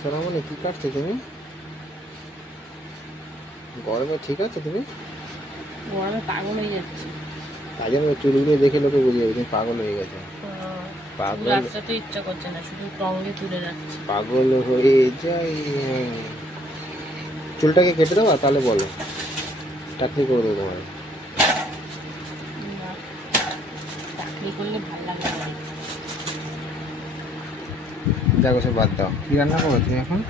সোনামণি কি কাটছো তুমি? গরমে ঠিক আছে তুমি? গরমে পাগল হয়ে যাচ্ছে। তাই জন্য চুলগুলো দেখে লোকে বুঝে যাবে তুমি পাগল হয়ে গেছো। পাগল আসতে ইচ্ছা করছে না, শুধু টঙ্গে তুলে রাখছি। পাগল হয়ে যাই। চুলটাকে কেটে দেবো তাহলে বলো, টাকলি করে দেবো তোমার। চাকরি করলে ভালো লাগে না। দেখো সে বাদ দাও, কি রান্না করো তুমি এখন?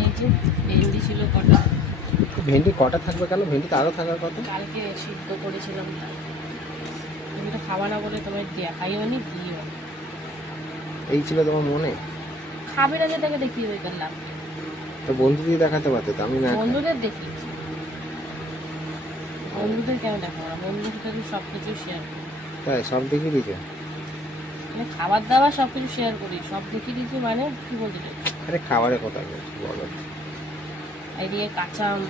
এই যে ভেন্ডি ছিল কটা। ভেন্ডি কটা থাকবে কেন? ভেন্ডি তো আরও থাকার কথা। কালকে সিদ্ধ করেছিলাম, তুমি তো খাওয়া না বলে তোমার দেখাইও নি দিও। এই ছিল তোমার মনে? খাবে না যে তাকে দেখিয়ে হয়ে গেলাম। তো বন্ধুদের দেখাতে পারতে তো, আমি না। বন্ধুদের দেখিয়েছি। বন্ধুদের কেন দেখাবো না? বন্ধুদের সাথে সব কিছু শেয়ার করি। তাই সব দেখিয়ে দিয়েছো? মানে খাবার দাবার সব কিছু শেয়ার করি, সব দেখিয়ে দিয়েছি মানে কি বলতে চাই? আরে খাবারের কথা বলছি, বলো। এদিকে কাঁচা আম,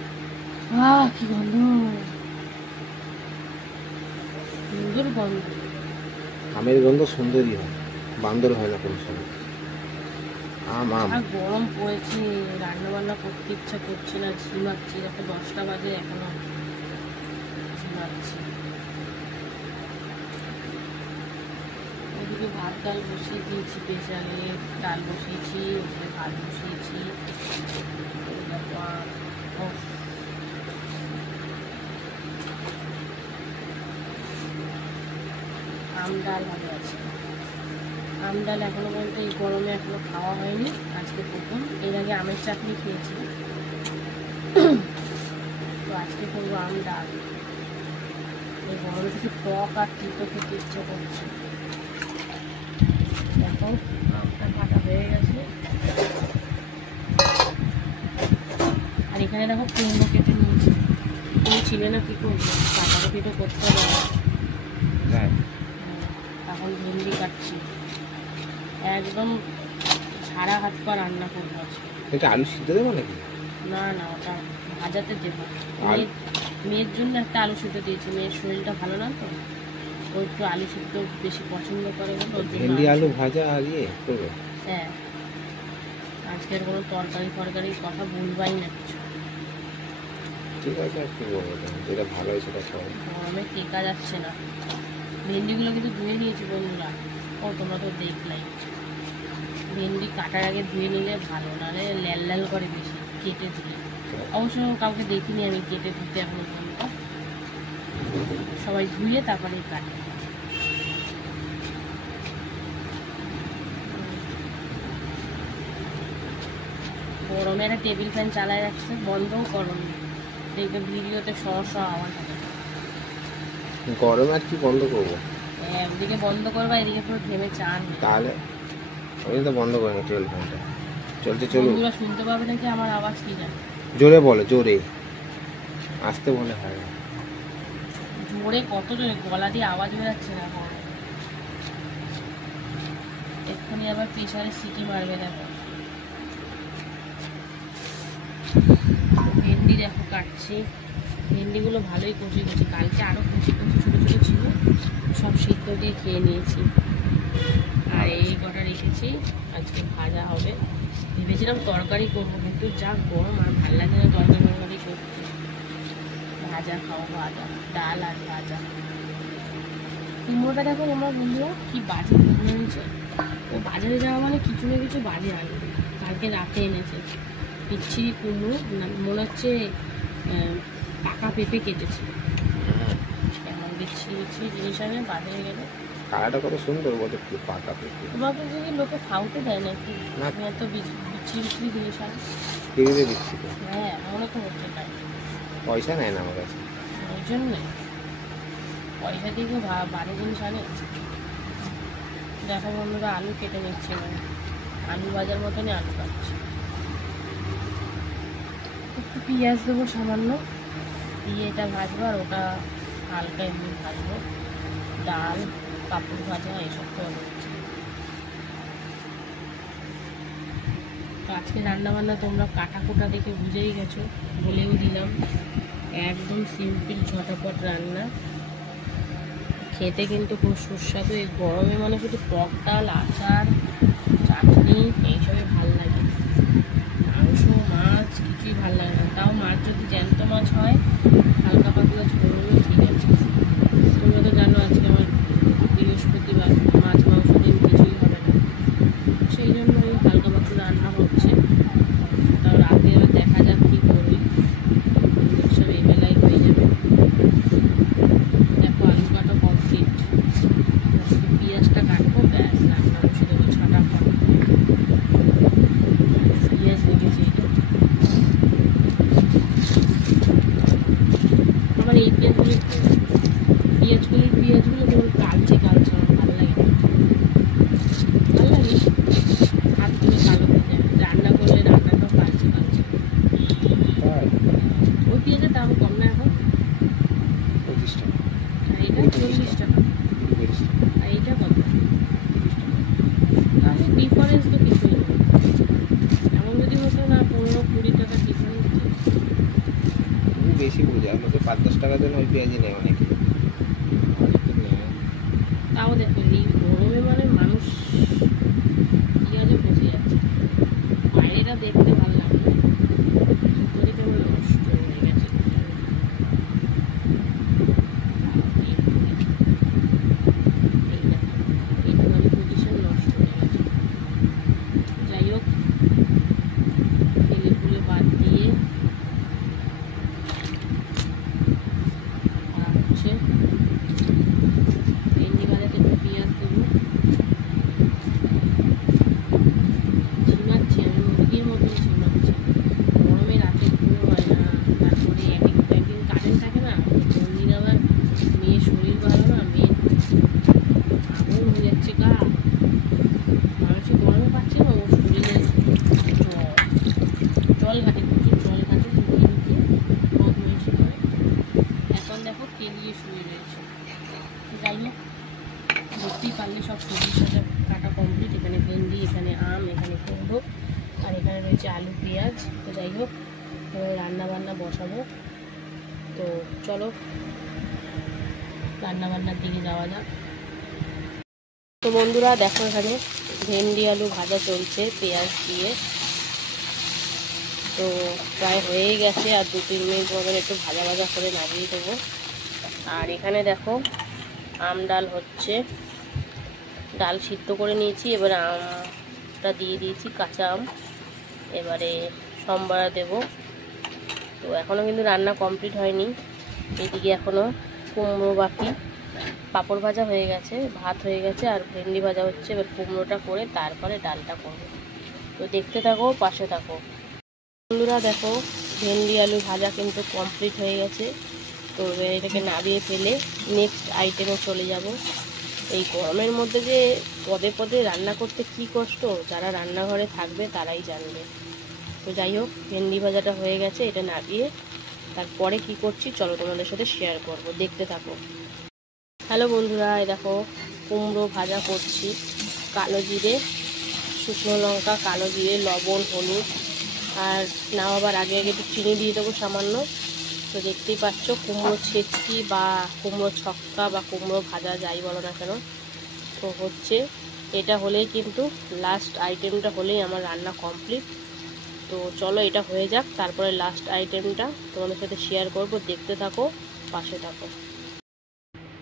কি গন্ধ, সুন্দর গন্ধ। আমের গন্ধ সুন্দরই হয়, বান্দর হয় না কোনো সময়। আম আম আর গরম পড়েছে, রান্না বান্না করতে ইচ্ছা করছে না, ঝিমাচ্ছি। এখন 10টা বাজে, এখনো ঝিমাচ্ছি। ওদিকে ভাত ডাল বসিয়ে দিয়েছি, প্রেসারে ডাল বসিয়েছি, ওদিকে ভাত বসিয়েছি। আম ডাল ভালো আছে। আম ডাল এখনো পর্যন্ত এই গরমে এখনো খাওয়া হয়নি, আজকে প্রথম। এর আগে আমের চাটনি খেয়েছি, তো আজকে করবো আম ডাল। এই গরমে কিছু টক আর তিতো খেতে ইচ্ছে করছে। দেখো আমটা কাটা হয়ে গেছে, আর এখানে দেখো কুমড়ো কেটে নিয়েছি। তুমি ছিলে না, কি করবো, কাটাকুটি তো করতে হবে। এখন ভেন্ডি কাটছি, একদম ঝাড়া হাত পা রান্না করবো আজকে। এটা আলু সিদ্ধ দেবো নাকি? না না, ওটা ভাজাতে দেবো। মেয়ের জন্য একটা আলু সিদ্ধ দিয়েছি, মেয়ের শরীরটা ভালো না তো, ও একটু আলু সিদ্ধ বেশি পছন্দ করে বলে ওর জন্য ভেন্ডি আলু ভাজা আর ইয়ে করবে। হ্যাঁ, আজকের কোনো তরকারির কথা বলবাই না কিছু। ঠিক আছে, আর কি বলবো, যেটা ভালো হয় সেটা খাবো। গরমে টেকা যাচ্ছে না। ভেন্ডিগুলো কিন্তু ধুয়ে নিয়েছি বন্ধুরা, ও তোমরা তো দেখলাই। ভেন্ডি কাটার আগে ধুয়ে নিলে ভালো, নাহলে ল্যাল ল্যাল করে বেশি কেটে ধুয়ে। অবশ্য কাউকে দেখিনি আমি কেটে ধুতে এখনো পর্যন্ত, সবাই ধুয়ে তারপরে কাটে। গরমে একটা টেবিল ফ্যান চালায় রাখছে, বন্ধও করনি, দেখবে ভিডিওতে সহ আওয়াজ হবে। গরমে আর কি বন্ধ করবো? একদিকে বন্ধ করবা, এদিকে পুরো ঘেমে চান। তাহলে আমি তো বন্ধ করিনি, টেবিল ফ্যানটা চলছে, চলুন। বন্ধুরা শুনতে পাবে নাকি আমার আওয়াজ, কি জানে। জোরে বলো, জোরে, আসতে বলে হয় না। জোরে কত জোরে, গলা দিয়ে আওয়াজ বেরোচ্ছে না। এক্ষুনি আবার প্রেশারে সিটি মারবে। দেখো ভেন্ডি দেখো কাটছি, ভেন্ডিগুলো ভালোই কচি কচি, কালকে আরও কচি কচি ছোটো ছোটো ছিল, সব সিদ্ধ দিয়ে খেয়ে নিয়েছি। আর এই কটা রেখেছি, আজকে ভাজা হবে। ভেবেছিলাম তরকারি করবো, কিন্তু যা গরম আর ভালো লাগে না তরকারি করতে। ভাজা খাও, ভাজা ডাল আর ভাজা। কুমড়োটা দেখো আমার বন্ধুরা কি বাজে কুমড়ো এনেছে। ও বাজারে যাওয়া মানে কিছু না কিছু বাজে আনবে। কালকে রাতে এনেছে বিচ্ছিরি কুমড়ো, মনে হচ্ছে পাকা পেঁপে কেটেছে। এমন বিচ্ছিরি জিনিস আনে বাজারে গেলে। কালারটা কত সুন্দর বলতে, পাকা পেঁপে। তোমাকে যদি লোকে খাওয়াতে দেয় নাকি, এত বিচ্ছিরি জিনিস আনে। ফ্রিতে দিচ্ছি তো। হ্যাঁ, মনে তো হচ্ছে তাই। পয়সা নেয় না আমার কাছে। ওই জন্যই পয়সা দিয়ে কেউ বাড়ি জিনিস আনে। দেখো বন্ধুরা আলু কেটে নিচ্ছে, আলু ভাজার মতনই আলু কাটছে। একটু পেঁয়াজ দেবো সামান্য, দিয়ে এটা ভাজবো, আর ওটা হালকা এমনি ভাজবো। ডাল, পাঁপড় ভাজা এসব তো হচ্ছে। তো আজকে রান্নাবান্না তোমরা কাটা কুটা দেখে বুঝেই গেছো, বলেও দিলাম। একদম সিম্পল ঝটাপট রান্না, খেতে কিন্তু খুব সুস্বাদু। এই গরমে মানে শুধু টক ডাল, আচার, চাটনি এইসবই ভাল লাগে। বেশি বোঝে, আর লোকে 5-10 টাকার জন্য ওই পেঁয়াজই নেয় অনেকে। তাও দেখো এই গরমে মানে মানুষ পেঁয়াজও পচে যাচ্ছে, বাইরেটা দেখতে ভালো লাগে না, ভিতরে কেমন নষ্ট হয়ে গেছে। এইভাবে পজিশন নষ্ট হয়ে গেছে। যাই হোক, তেলগুলো বাদ দিয়ে আর হচ্ছে ভেন্ডি ভাজাতে একটু পেঁয়াজ দেবো। ঝিমাচ্ছি আমি, মুরগির মতন ঝিমাচ্ছি। গরমে রাতে ঘুম হয় না, তারপরে একদিন কারেন্ট থাকে না, কোনদিন আবার মেয়ের শরীর ভালো না, মেয়ের আগুন হয়ে যাচ্ছে গা, মানুষ গরমে পাচ্ছে না, ওর শরীরে জল ঘাটে, প্রচুর জল ঘাটে, লুকিয়ে বদমাইশি করে। এখন দেখো কেলিয়ে শুয়ে রয়েছে। যাই হোক, দেখতেই পারলে সব সবজি সাজা কাটা কমপ্লিট। এখানে ভেন্ডি, এখানে আম, এখানে কুমড়ো, আর এখানে রয়েছে আলু পেঁয়াজ। তো যাই হোক, এবার রান্না বান্না বসাবো। তো চলো রান্না বান্নার দিকে যাওয়া যাক। তো বন্ধুরা দেখো, এখানে ভেন্ডি আলু ভাজা চলছে পেঁয়াজ দিয়ে। তো প্রায় হয়েই গেছে, আর 2-3 মিনিট মতন একটু ভাজা ভাজা করে নামিয়ে দেবো। আর এখানে দেখো আম ডাল হচ্ছে, ডাল সিদ্ধ করে নিয়েছি, এবারে আমটা দিয়ে দিয়েছি, কাঁচা আম। এবারে সম্বারা দেব। তো এখনও কিন্তু রান্না কমপ্লিট হয়নি, এদিকে এখনও কুমড়ো বাকি। পাঁপড় ভাজা হয়ে গেছে, ভাত হয়ে গেছে, আর ভেন্ডি ভাজা হচ্ছে। এবার কুমড়োটা করে তারপরে ডালটা করব। তো দেখতে থাকো, পাশে থাকো। বন্ধুরা দেখো, ভেন্ডি আলু ভাজা কিন্তু কমপ্লিট হয়ে গেছে। তো এবার এটাকে নামিয়ে ফেলে নেক্সট আইটেমে চলে যাব। এই গরমের মধ্যে যে পদে পদে রান্না করতে কি কষ্ট, যারা রান্নাঘরে থাকবে তারাই জানবে। তো যাই হোক, ভেন্ডি ভাজাটা হয়ে গেছে, এটা নামিয়ে তারপরে কি করছি চলো তোমাদের সাথে শেয়ার করব, দেখতে থাকো। হ্যালো বন্ধুরা, এই দেখো কুমড়ো ভাজা করছি। কালো জিরে, শুকনো লঙ্কা, কালো জিরে, লবণ, হলুদ, আর নামাবার আগে আগে একটু চিনি দিয়ে দেবো সামান্য। তো দেখতেই পাচ্ছ, কুমড়ো ছেচকি বা কুমড়ো ছক্কা বা কুমড়ো ভাজা যাই বলো না কেন, তো হচ্ছে। এটা হলেই কিন্তু লাস্ট আইটেমটা হলেই আমার রান্না কমপ্লিট। তো চলো এটা হয়ে যাক, তারপরে লাস্ট আইটেমটা তোমাদের সাথে শেয়ার করব, দেখতে থাকো, পাশে থাকো।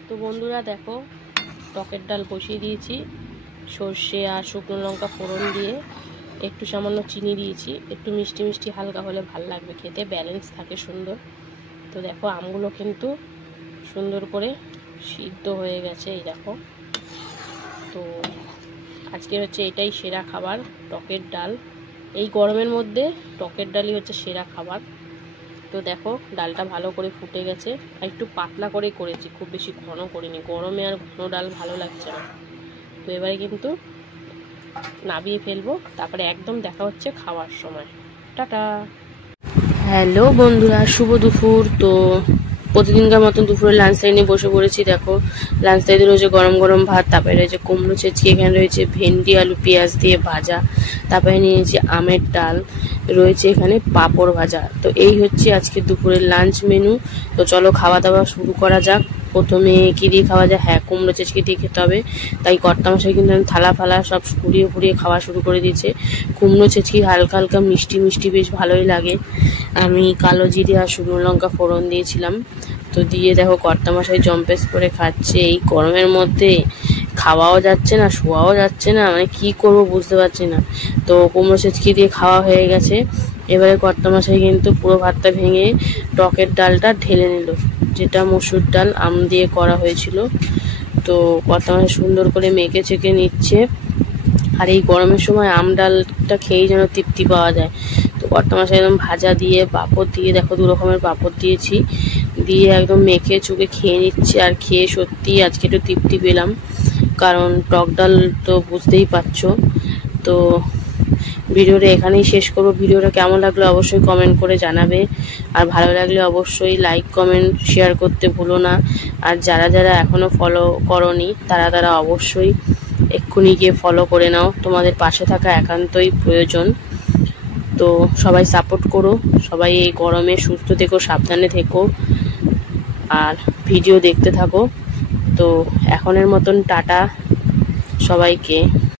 তো বন্ধুরা দেখো, টকের ডাল বসিয়ে দিয়েছি, সর্ষে আর শুকনো লঙ্কা ফোড়ন দিয়ে, একটু সামান্য চিনি দিয়েছি, একটু মিষ্টি মিষ্টি হালকা হলে ভাল লাগবে খেতে, ব্যালেন্স থাকে সুন্দর। তো দেখো আমগুলো কিন্তু সুন্দর করে সিদ্ধ হয়ে গেছে, এই দেখো। তো আজকে হচ্ছে এটাই সেরা খাবার, টকের ডাল। এই গরমের মধ্যে টকের ডালই হচ্ছে সেরা খাবার। তো দেখো ডালটা ভালো করে ফুটে গেছে, আর একটু পাতলা করে করেছি, খুব বেশি ঘন করিনি, গরমে আর ঘন ডাল ভালো লাগছে না। তো এবারে কিন্তু নামিয়ে ফেলবো, তারপরে একদম দেখা হচ্ছে খাওয়ার সময়। টাটা। হ্যালো বন্ধুরা, শুভ দুপুর। তো প্রতিদিনকার মতন দুপুরে লাঞ্চ টাইমে বসে পড়েছি। দেখো লাঞ্চ টাইমে রয়েছে গরম গরম ভাত, তারপরে রয়েছে কুমড়ো ছেচকি, এখানে রয়েছে ভেন্ডি আলু পেঁয়াজ দিয়ে ভাজা, তারপরে নিয়েছি আমের ডাল, রয়েছে এখানে পাঁপড় ভাজা। তো এই হচ্ছে আজকে দুপুরের লাঞ্চ মেনু। তো চলো খাওয়া দাওয়া শুরু করা যাক। প্রথমে কী দিয়ে খাওয়া যায়, হ্যাঁ কুমড়ো ছেচকি দিয়ে খেতে হবে, তাই কর্তামশাই কিন্তু থালা ফালা সব পুড়িয়ে পুড়িয়ে খাওয়া শুরু করে দিয়েছে। কুমড়ো ছেচকি হালকা হালকা মিষ্টি মিষ্টি বেশ ভালোই লাগে। আমি কালো জিরে আর শুকনো লঙ্কা ফোড়ন দিয়েছিলাম। তো দিয়ে দেখো কর্তামশাই জম্পেস করে খাচ্ছে। এই গরমের মধ্যে খাওয়াও যাচ্ছে না, শোয়াও যাচ্ছে না, মানে কি করব বুঝতে পারছি না। তো কুমড়ো ছেচকি দিয়ে খাওয়া হয়ে গেছে। এবারে কর্তামশাই কিন্তু পুরো ভাতটা ভেঙে টকের ডালটা ঢেলে নিল, যেটা মসুর ডাল আম দিয়ে করা হয়েছিল। তো কর্তামশাই সুন্দর করে মেখে চেকে নিচ্ছে। আর এই গরমের সময় আম ডালটা খেয়েই যেন তৃপ্তি পাওয়া যায়। তো কর্তামশাই একদম ভাজা দিয়ে, পাঁপড় দিয়ে, দেখো 2 রকমের পাঁপড় দিয়েছি, দিয়ে একদম মেখে চুকে খেয়ে নিচ্ছে। আর খেয়ে সত্যি আজকে একটু তৃপ্তি পেলাম, কারণ টক ডাল তো বুঝতেই পারছো। তো ভিডিওটা এখানেই শেষ করবো। ভিডিওটা কেমন লাগলো অবশ্যই কমেন্ট করে জানাবে, আর ভালো লাগলে অবশ্যই লাইক কমেন্ট শেয়ার করতে ভুলো না। আর যারা যারা এখনও ফলো করোনি তারা অবশ্যই এক্ষুনি গিয়ে ফলো করে নাও, তোমাদের পাশে থাকা একান্তই প্রয়োজন। তো সবাই সাপোর্ট করো, সবাই এই গরমে সুস্থ থেকো, সাবধানে থেকো আর ভিডিও দেখতে থাকো। তো এখনের মতন টাটা সবাইকে।